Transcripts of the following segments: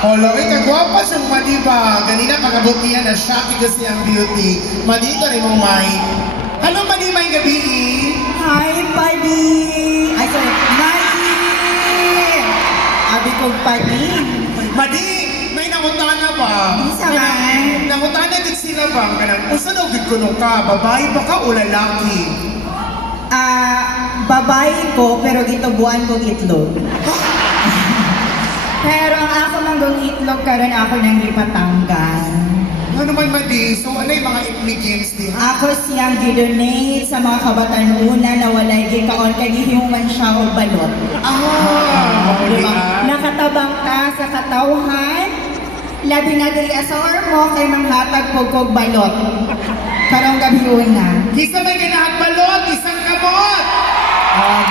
Olo, kagwapa siyang madiba. Ganina pag-abot niya na shopping kasi ang beauty. Madito rin mong may. Hello, madiba yung gabi. Hi, Padi! Ay, sorry, Madi! Abi kong Padi. Madi, may nangutana ba? Isa man. Nangutana din sila ba? Usa daw gikuno ka, babae ba ka o lalaki? Babae ko, pero gitubuan kong itlog. Pero ang ako manggong itlog, karon ako nang ipatanggal. Ano naman, Madi? So, ano yung mga ethnic games di ha? Ako siyang gidonate sa mga kabataan-una na walay gikaon kay gihimuman siya og balot. Diba? Nakatabang ka sa katawhan, labi na diri asawar mo kay manghatag pog balot. Karong gabi una. Kisa may ginahat balot, isang kamot!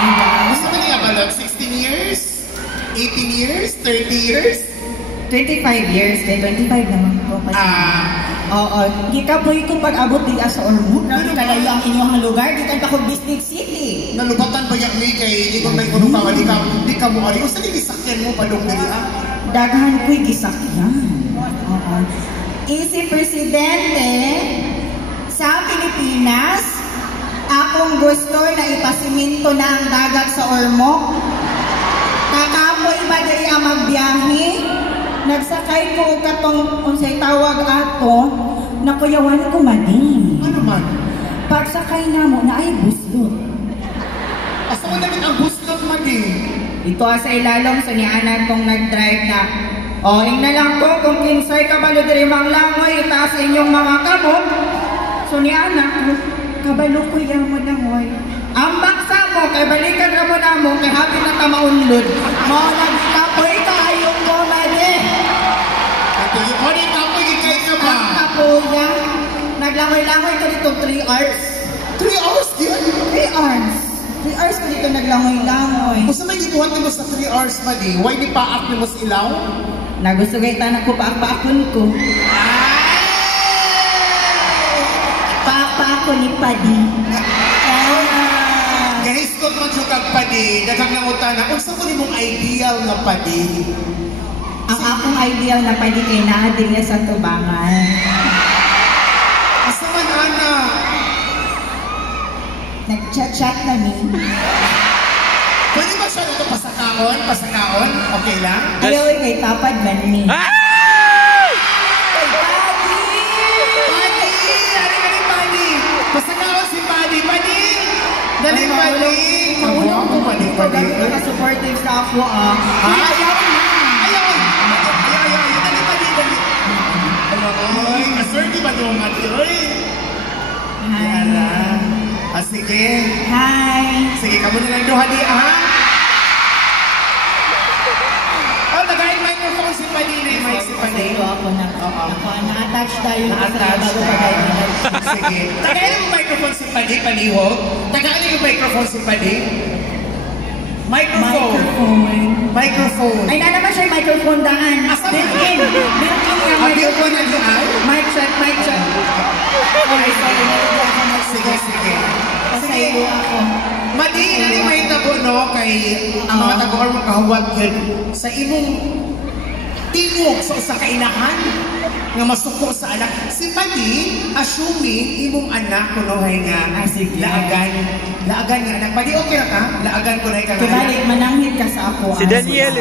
Diba? Gusto mo niya balot? 16 years? 18 years? 30 years? 25 years, kay 25 naman po. Oo, gikapoy ko pag-abot di sa Ormoc. Kalayo ang inyong lugar, di ka kong District City. Nalubatan ba yung may kay di ko may kuno ka, di ka mo ari. Usa ni gisakyan mo padong diri ah? Daghan ko'y gisakyan. Oo. Isi Presidente sa Pilipinas, akong gusto na ipasiminto na ang dagat sa Ormoc. Kakapoy ba diri ang magbiyahe? Nagsakay ko katong unsay tawag ato, nakuyawan ko Madi. Ano man? Pagsakay na mo na ay buslot. Asa mo damit ang buslot, Madi? Ito sa ilalong sa nianan kong nag-drive na ingna lang ko kung kinsay kabalo diri mang langoy itaas inyong mga kamot. So nianan ko, kabalo ko yung langoy. Ang baksa mo, kay balikan na mo na mo, kay hapit na tamaunlod. Mga nagkapoy kayong mo, Madi. Ito yung mo rin kapoy, ikay ka ba? Ang kapoya, naglangoy-langoy ko dito 3 hours. 3 hours din? 3 hours. 3 hours ko dito naglangoy-langoy. Kung sa may gibuhat mo sa 3 hours, Madi, why di paak mo sa ilaw? Nagusto kayo tanak ko, paak-paakon ko. Paak-paakon ni Padi. Guys, kung magsukag Padi, daghang nangutana, kung sa muli mong ideal na Padi? Ang akong ideal na Padi kay naadin niya sa tubangan. Asa man, Ana? Nag-chat-chat na ni. Pwede ba siya ito pasakaon? Pasakaon? Okay lang? Ayaw kay tapad man ni. Pasakaon si Padi. Padi! Dali, Padi! Maulong ko Padi. Padi ka supportive sa ako Ayaw! Dali, Padi, dali. Oy, maswerte ba yung Madi? Oy! Hi. Sige. Hi. Sige, kamo na lang duha di, ha? Oh, tagayin microphone si Padi. May si Padi. Ako na-attach tayo. Na-attach tayo. Sige. Tagayin yung microphone si Padi, palihog. Tagayin yung microphone si Padi. Microphone. Ay, na naman siya yung microphone daan. Asa ba? Built-in yung Microphone na doon. Mic check. Sorry. Sige. Pasaylo ako. Madi, nani may tabo, no? Kay ang mga tago-or makahuwag yun sa imong tingog sa usa ka inahan nga masuko sa anak. Si Padi, assuming imong anak kunohay nga laagan nga anak. Padi, okay na ka? Laagan ko na ka. Kibalik, mananghit ka sa ako. Si Daniel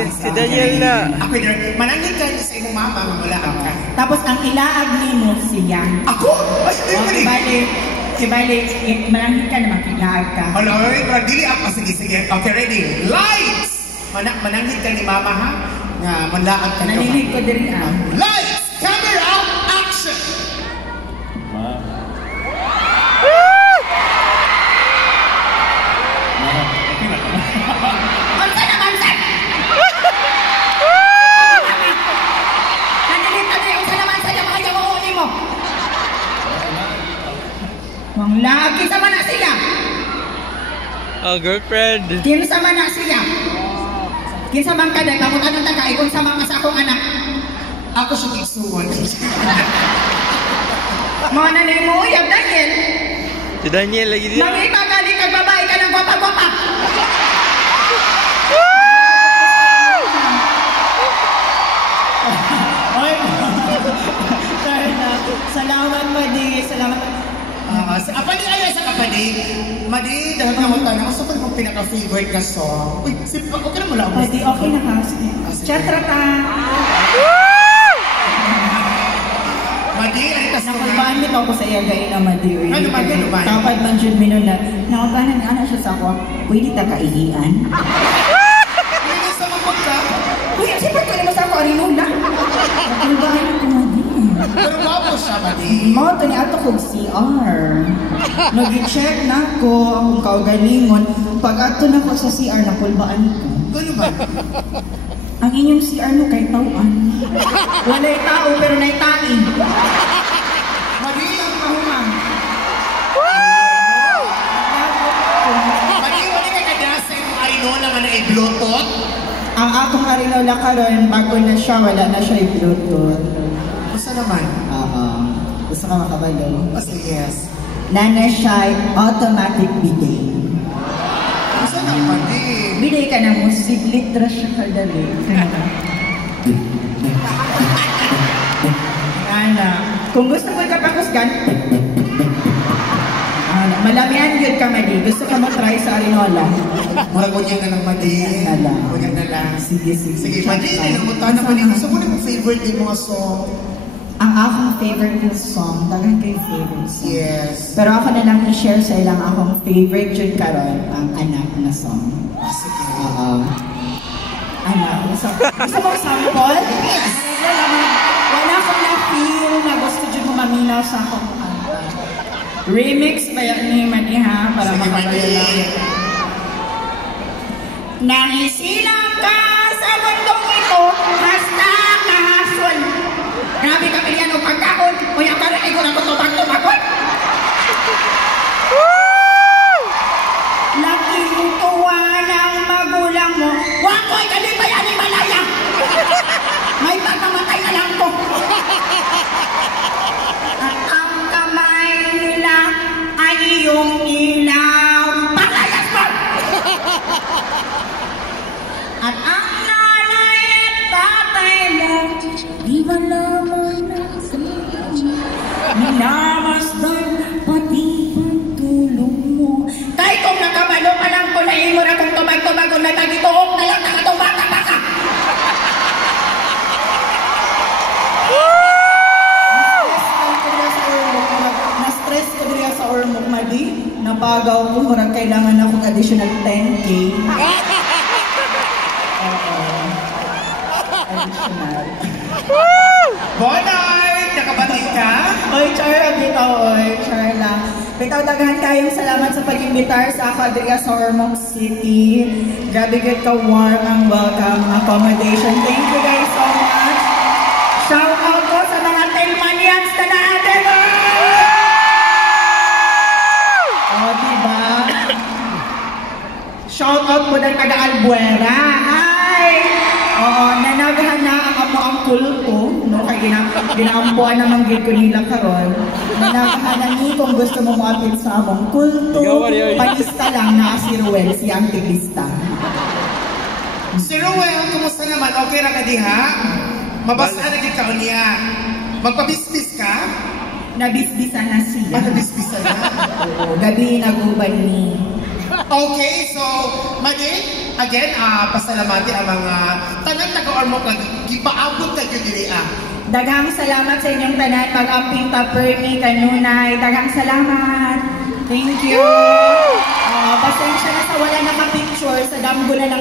na. Ako din. Mananghit ka sa imong mama, mamulaan ka. Tapos ang ilaag ni mo siya. Ako? Ay, Kibalik, mananghit ka naman, ilaag ka. Hello, dili ako. Sige. Okay, ready? Lights! Mananghit ka ni mama, ha? Nga, manlaag ka. Naningit ko din Lights! Camera! Action! Wang lagi sama na siya. Girlfriend. Kinsa man na siya. Kinsa man ka dahil pangutan ng tagay kung sa mga sa akong anak. Ako siya kiksuwan. Mga nanay mo, uyab Daniel. Si Daniel lagi din. Mangita gali kag babae ka ng gwapa-gwapa. Madi. Salamat. Apali ay sa kapali. Madi, dahil ka mo tanong, gusto ko yung pinaka-favorite ka song. Uy, okay na mo lang. Madi, okay na ka. Chatra ta. Madi, ay tas ko na. Nakulbaan nito ako sa iya gaya na Madi. Ano ba? Tapad man dyan minun na. Nakulbaan na siya sa ako. Pwede ta kaihian. Pwede sa mga pagka. Uy, siyempre ko naman sa ako. Arinula. Nakulbaan ako Madi. Pero guwapo siya, Madi. Mo, ito ni ato kong CR. Nag-check na ko akong kaugalingon. Pag ato na ko sa CR, nakulbaan ko. Ano ba? Ang inyong CR mo kay tauan. Walay tao pero naitain. Madi, Kahumang. Madi, wala ka kadasa yung Arinola nga na i-bluetooth? Ang akong arinola karon bago na siya, wala na siya i-bluetooth. Basta naman. Oo. Gusto ka makabalo? Basta yes. Nana siya automatic bidet. Basta naman eh. Bidet ka na mo, siglitra siya kadali. Ana, kung gusto mo kapakusgan, malamihan yun ka, Madi. Gusto ka mag-try sa arinola? Murag ko niya na lang, Madi. Nala. Huwag na lang. Sige. Sige, Madi, nailangutan na Madi. Gusto mo na yung favorite din mga song? Ang akong favorite yung song, dagan kay favorite song. Yes. Pero ako na lang i-share sa ilang akong favorite yun karon ang anak na song. Sige. Oo. Anak. Gusto mo sample? Yes. Wala akong na-feel na gusto dyan mo maminaw sa akong kanta. Remix ba yan ni Madi ha? Para Sige, Madi. makapagalaw. Nangisilang ka sa mundong ito, hasta kahasol. Grabe ka pilihan o pagkaon, kuya ka rin ko na kutubag-tubagod. Laking tuwa ng magulang mo, wakoy ka di ba yan ni Malaya? May pagkamatay na lang ko. At ang kamay nila ay iyong ilaw. Palayas mo! At ang nanay at tatay mo, di ba naman minamasdan pati ang tulong mo. Kahit kung nakabalo ka lang ko na imo na kung tubag-tubag kung natagituok na lang nakatubag-tubag ka. Na-stress ko diriya sa ormok, Madi. Napagaw ko, murag kailangan akong additional 10K. Additional. Bonay! Nakabatay ka? Oy, Char, bitaw, oy, Char lang. Bitaw, daghan kayong salamat sa pag-imbitar sa ako diriya sa Ormoc City. Grabe good ka warm ang welcome accommodation. Thank you guys so much. Shout out ko sa mga Telmanians na natin. Oh, diba? Shout out po ng taga-Albuera. Hi! Oo, nanagahan na ang amo ang kulto, no? Kaya ginampuan naman gid ko nila karon. Nanagahan na ni kung gusto mo maapit sa among kulto, palista lang na si Ruel, si Antiglista. Si Ruel, kumusta naman? Okay ra ka diha? Mabasa na gid ka niya. Magpabisbis ka? Nabisbisa na siya. Nabisbisa na? Oo, gabi naguban ni. Okay, so, Madi, again, pasalamati ang mga tanang taga-Ormoc na gipaabot ka yun dili Daghang salamat sa inyong tanan, pag-amping Perni, kanunay. Daghang salamat. Thank you. Pasensya na sa wala nakapicture, sa damgo na lang